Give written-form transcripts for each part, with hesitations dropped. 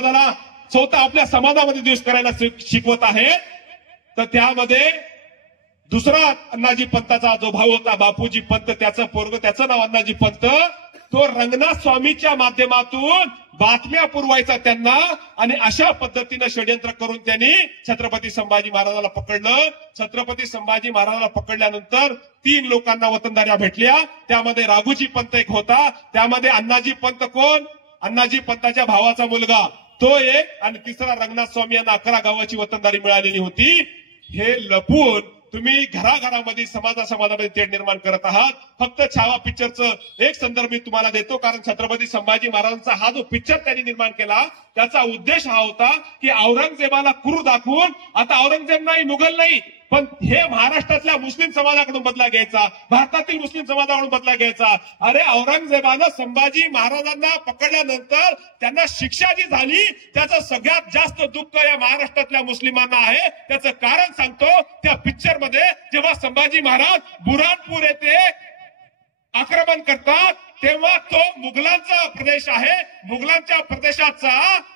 स्वतः आपल्या समाजामध्ये द्वेष करायला शिकवत आहे। तर त्यामध्ये दुसरा अण्णाजी पंताचा जो भाऊ होता बापूजी पंत, त्याचं पोरग, त्याचं नाव अण्णाजी पंत, तो रंगनाथ स्वामीच्या माध्यमातून बातम्या पुरवायचा त्यांना, आणि अशा पद्धतीनं षड्यंत्र करून त्यांनी छत्रपती संभाजी महाराजाला पकडलं। छत्रपती संभाजी महाराजाला पकडल्यानंतर 3 लोकांना वतनदाऱ्या भेटल्या, त्यामध्ये राघोजी पंत एक होता, त्यामध्ये अण्णाजी पंत कोण, अण्णाजी पंताच्या भावाचा मुलगा तो एक, आणि तिसरा रंगनाथ स्वामी यांना 11 गावाची वतनदारी मिळालेली होती। हे लपून तुम्ही घराघरामध्ये समाजामध्ये तेढ निर्माण करत आहात। फक्त छावा पिक्चरचं एक संदर्भ मी तुम्हाला देतो, कारण छत्रपती संभाजी महाराजांचा हा जो पिक्चर त्यांनी निर्माण केला त्याचा उद्देश हा होता की औरंगजेबाला क्रूर दाखवून, आता औरंगजेब नाही, मुघल नाही, पण हे महाराष्ट्रातल्या मुस्लिम समाजाकडून बदला घ्यायचा, भारतातील मुस्लिम समाजाकडून बदला घ्यायचा। अरे औरंगजेबानं संभाजी महाराजांना पकडल्यानंतर त्यांना शिक्षा जी झाली त्याचं सगळ्यात जास्त दुःख या महाराष्ट्रातल्या मुस्लिमांना आहे। त्याचं कारण सांगतो, त्या पिक्चर मध्ये जेव्हा संभाजी महाराज बुरानपूर येथे आक्रमण करतात तेव्हा तो मुघलांचा प्रदेश आहे, मुघलांच्या प्रदेशाचा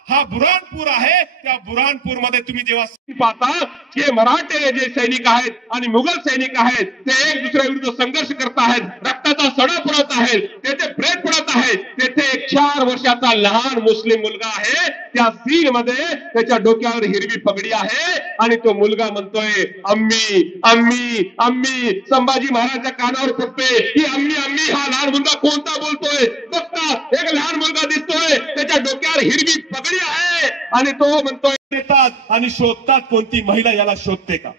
हा बुरहानपूर आहे। त्या बुरहानपूर मध्ये तुम्ही जेव्हा पाहता की मराठे जे सैनिक आहेत आणि मुघल सैनिक आहेत ते एक दुसऱ्या विरुद्ध संघर्ष करत आहेत, रक्ताचा सडा पडत आहे, तेथे प्रेत पडत आहे, तेथे एक 4 वर्षाचा लहान मुस्लिम मुलगा आहे, त्या सीन मध्ये त्याच्या डोक्यावर हिरवी पगडी आहे आणि तो मुलगा म्हणतोय अम्मी अम्मी अम्मी। संभाजी महाराजांच्या कानावर पडतोय की अम्मी अम्मी। हा लहान मुलगा कोणता बोलतोय बघता, एक लहान मुलगा दिसतोय, त्याच्या डोक्यावर हिरवी पगडी आहे आणि तो म्हणतोय, येतात आणि शोधतात कोणती महिला याला शोधते का।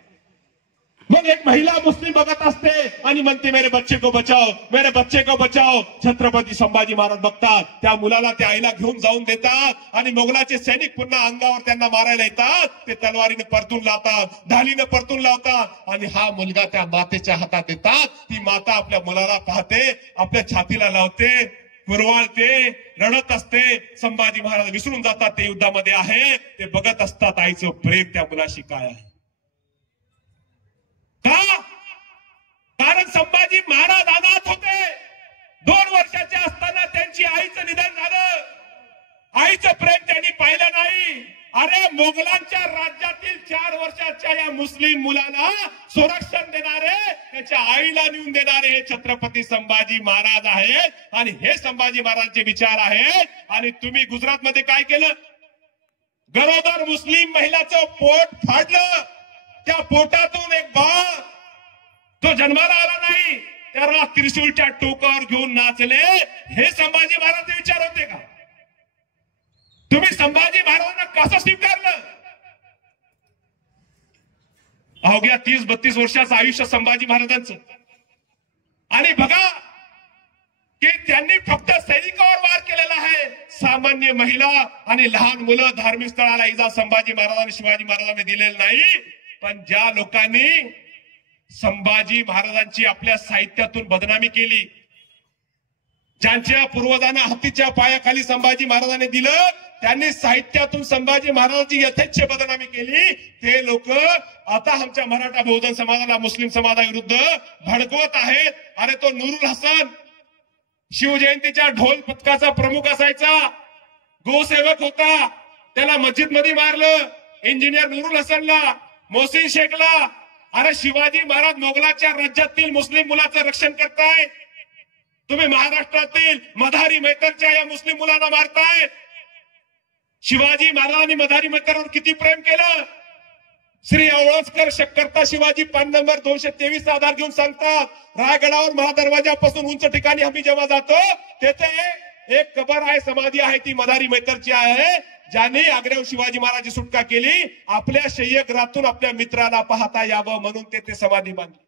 मग एक महिला मुस्लिम बघत असते आणि म्हणते मेरे बच्चे को बचाओ, मेरे बच्चे को बचाओ। छत्रपती संभाजी महाराज बघतात, त्या मुलाला त्या आईला घेऊन जाऊन देतात आणि मोगलाचे सैनिक पुन्हा अंगावर त्यांना मारायला येतात, ते तलवारीने परतून लावतात, ढालीने परतून लावतात आणि हा मुलगा त्या मातेच्या हातात देतात। ती माता आपल्या मुलाला पाहते, आपल्या छातीला लावते, कुरवाळते, रडत असते। संभाजी महाराज विसरून जातात ते युद्धामध्ये आहे, ते बघत असतात आईचं प्रेम त्या मुलाशी काय आहे। का? कारण संभाजी महाराज अनाथ होते, 2 वर्षाचे असताना त्यांची आईचं निधन झालं, आईचं प्रेम त्यांनी पाहिलं नाही। अरे मोगलांच्या राज्यातील 4 वर्षाच्या या मुस्लिम मुलाला संरक्षण देणारे, त्याच्या आईला नेऊन देणारे हे छत्रपती संभाजी महाराज आहेत, आणि हे संभाजी महाराजांचे विचार आहेत। आणि तुम्ही गुजरातमध्ये काय केलं, गरोदर मुस्लिम महिलाचं पोट फाडलं, त्या पोटातून एक बाळ तो जन्माला आला नाही, त्याला त्रिशूलच्या टोकावर घेऊन नाचले, हे संभाजी महाराजांचे विचार होते का? तुम्ही संभाजी महाराजांना कसं स्वीकारलं? अवघ्या 30-32 वर्षाचं आयुष्य संभाजी महाराजांचं, आणि बघा की त्यांनी फक्त सैनिकावर वार केलेला आहे, सामान्य महिला आणि लहान मुलं धार्मिक स्थळाला इजा संभाजी महाराजांनी शिवाजी महाराजांनी दिलेलं नाही। पण ज्या लोकांनी संभाजी महाराजांची आपल्या साहित्यातून बदनामी केली, ज्यांच्या पूर्वजांना हत्तीच्या पायाखाली संभाजी महाराजांनी दिलं, त्यांनी साहित्यातून संभाजी महाराजांची यथेच्छ बदनामी केली, ते लोक आता आमच्या मराठा बहुजन समाजाला मुस्लिम समाजाविरुद्ध भडकवत आहेत। अरे तो नूरुल हसन शिवजयंतीच्या ढोल पथकाचा प्रमुख असायचा, गोसेवक होता, त्याला मस्जिद मध्ये मारलं, इंजिनियर नूरुल हसनला, मोहसिन शेखला। अरे शिवाजी महाराज मोगलाच्या राज्यातील मुस्लिम मुलाचं रक्षण करताय, तुम्ही महाराष्ट्रातील मधारी मैतरच्या या मुस्लिम मुलांना मारताय। शिवाजी महाराजांनी मधारी मैतरवर किती प्रेम केलं। श्री अवळसकर शक्करता शिवाजी पान नंबर 223 आधार घेऊन सांगतात, रायगडावर महादरवाजापासून उंच ठिकाणी आम्ही जेव्हा जातो तेथे एक कबर आहे, समाधी आहे, ती मधारी मैतरची आहे, ज्याने आग्र्याहून शिवाजी महाराजांची सुटका केली, आपल्या शय्यागृहातून आपल्या मित्राला पाहता यावं म्हणून ते समाधी बांधली।